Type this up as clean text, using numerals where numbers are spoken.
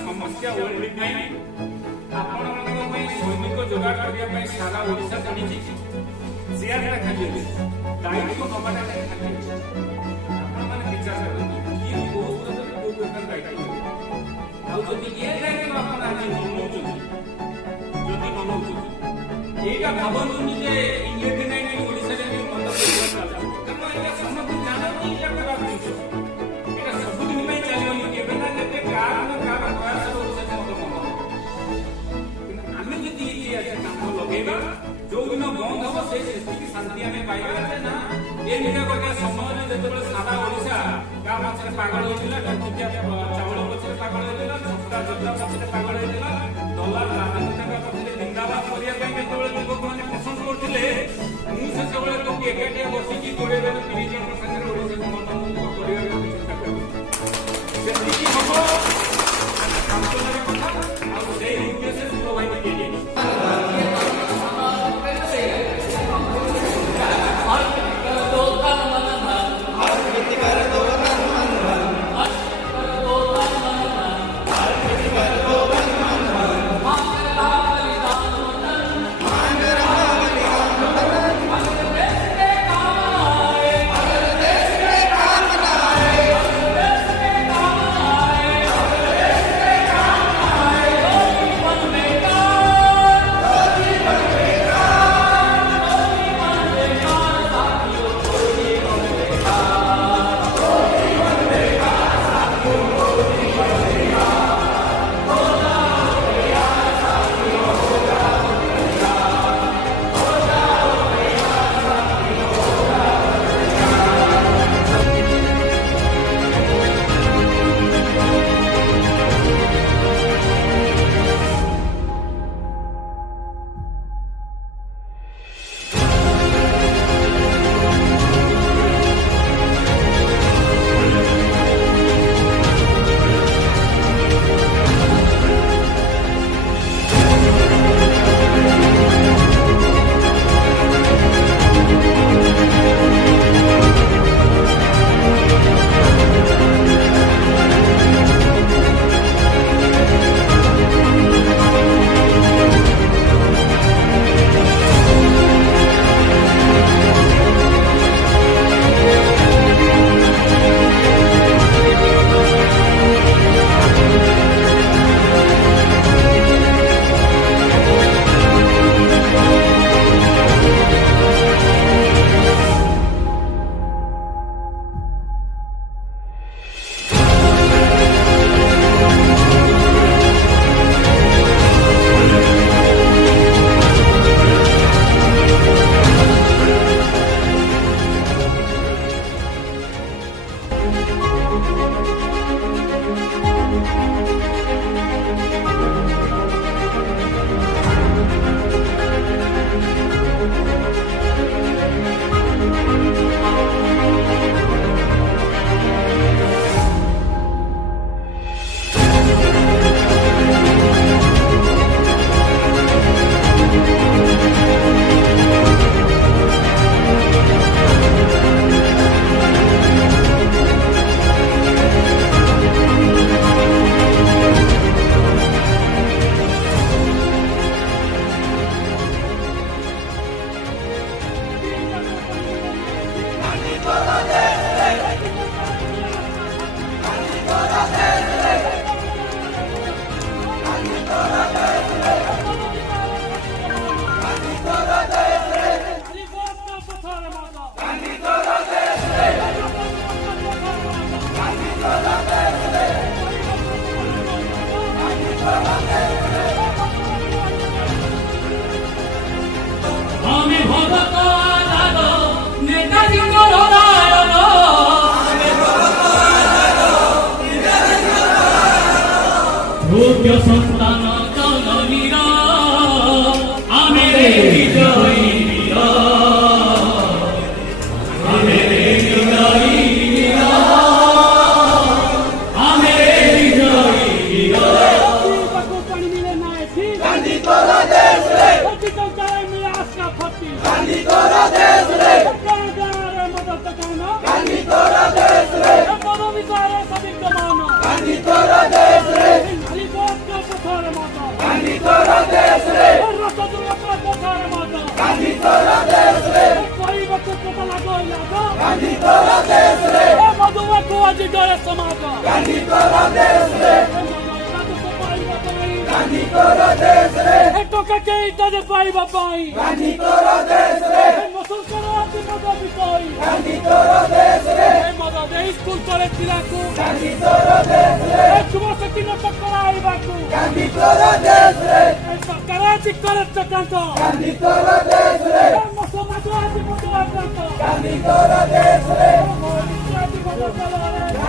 समस्या सैनिक जोगाड़ करने सारा ओडिशा चढ़ी चेयर खाली दायित्व नवाटा खाली विचार किए बहुत दायित्व यहाँ भावुनि समस्त जानते सबुदिन चलनी आम जी कम लगेगा जो दिन बंद हम से शांति आम पाइबा ना ये समय जो सारा ओडिशा गाँ पचर पागल होता चाउल पचर पागल होता छटा जोता पचर पागल होता डलार राजनेता पचर जिंदाबाद करने युवक मैंने पसंद करते मुझे एकाटिया बसिकी 20 जन 30 जन सागर ओडिशा को मतमुक्त कर चेष्टा कर যোগ্য সন্তান জননীর আমেরে বিজয়ী বীর আমেরে বিজয়ী বীর আমেরে বিজয়ী বীর পানি মিলে না এসি গান্ধী তোরা দেশ রে অধিকার যারা মিলে আজকা ফাটি গান্ধী তোরা দেশ রে গাঁরে মদত কেন গান্ধী তোরা দেশ রে বড় বিচারে সঠিক মানো গান্ধী তোরা দেশ রে নারী কোটকে পথর মতো গান্ধী তোরা দেশ রে রসদুল্লাহ পথর মতো গান্ধী তোরা দেশ রে পরিবর্তন কথা লাগোই লাগো গান্ধী তোরা দেশ রে মধুয়া কুয়াজি জয় সমাজ গান্ধী তোরা দেশ রে গান্ধী তোরা দেশ রে টোকা কে তাদের পাইবা পাই গান্ধী তোরা দেশ রে মুসল করা আছে মদ বিষয় গান্ধী তোরা দেশ রে মদ স্কুল করে তিলাকু গান্ধী তোরা দেশ রে যুব শক্তি নাটক করাইবাকু গান্ধী তোরা দেশ রে সরকার ঠিক করে চক্রান্ত গান্ধী তোরা দেশ রে সমাজ আছে মদ আক্রান্ত গান্ধী তোরা দেশ রে মহিলা জীবন চলে